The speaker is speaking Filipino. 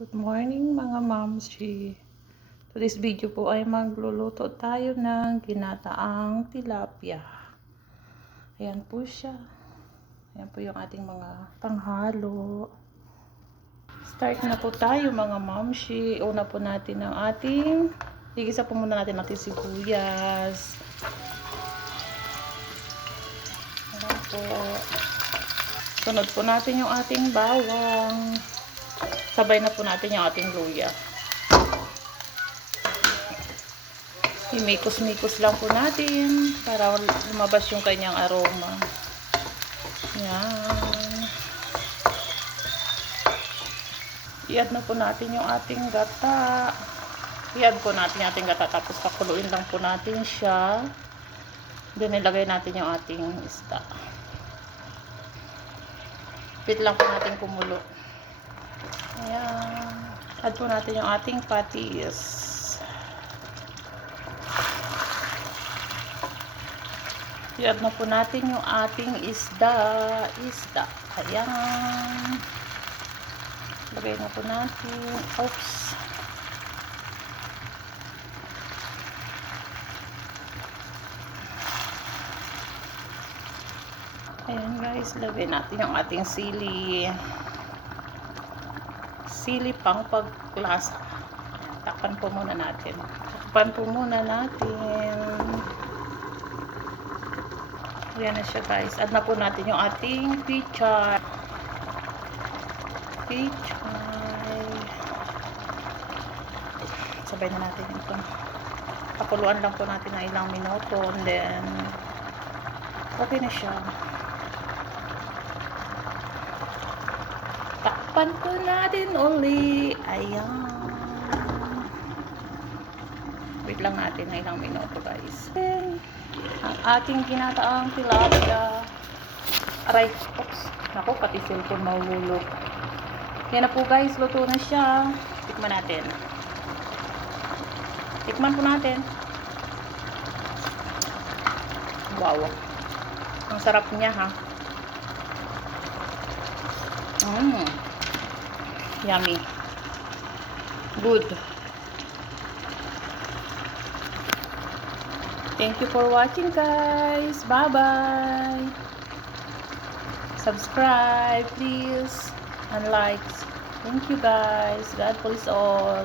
Good morning mga mamshi. Today's video po ay magluluto tayo ng ginataang tilapia. Ayan po siya. Ayan po yung ating mga panghalo. Start na po tayo mga mamshi. Una po natin ang ating, igisa po muna natin ating sibuyas. Ayan po. Sunod po natin yung ating bawang. Sabay na po natin yung ating luya. Imikos-mikos lang po natin para lumabas yung kanyang aroma. Yan. I-add na po natin yung ating gata. I-add po natin yung ating gata tapos pakuluin lang po natin siya. Then ilagay natin yung ating isda. Wait lang po natin kumulo. Ayan. Add po natin yung ating patis. I-add na po natin yung ating isda. Ayan. Lagay na po natin. Oops. Ayan guys. Lagay natin yung ating sili. Sili pang paglasa. Takpan po muna natin. Ayan na siya guys. Add na po natin yung ating pichay. Sabay na natin ito. Pakuluan lang po natin ng ilang minuto. And then, okay na siya. Takpan po natin uli. Ayan. Wait lang natin ng ilang minuto guys. Then, ang ating ginataang tilapia. Aray. Oops. Naku, pati cellphone mahulog. Yan na po guys. Luto na siya. Tikman natin. Tikman po natin. Wow. Ang sarap niya ha. Yummy. Good. Thank you for watching guys. Bye bye. Subscribe please and likes. Thank you guys. God bless all.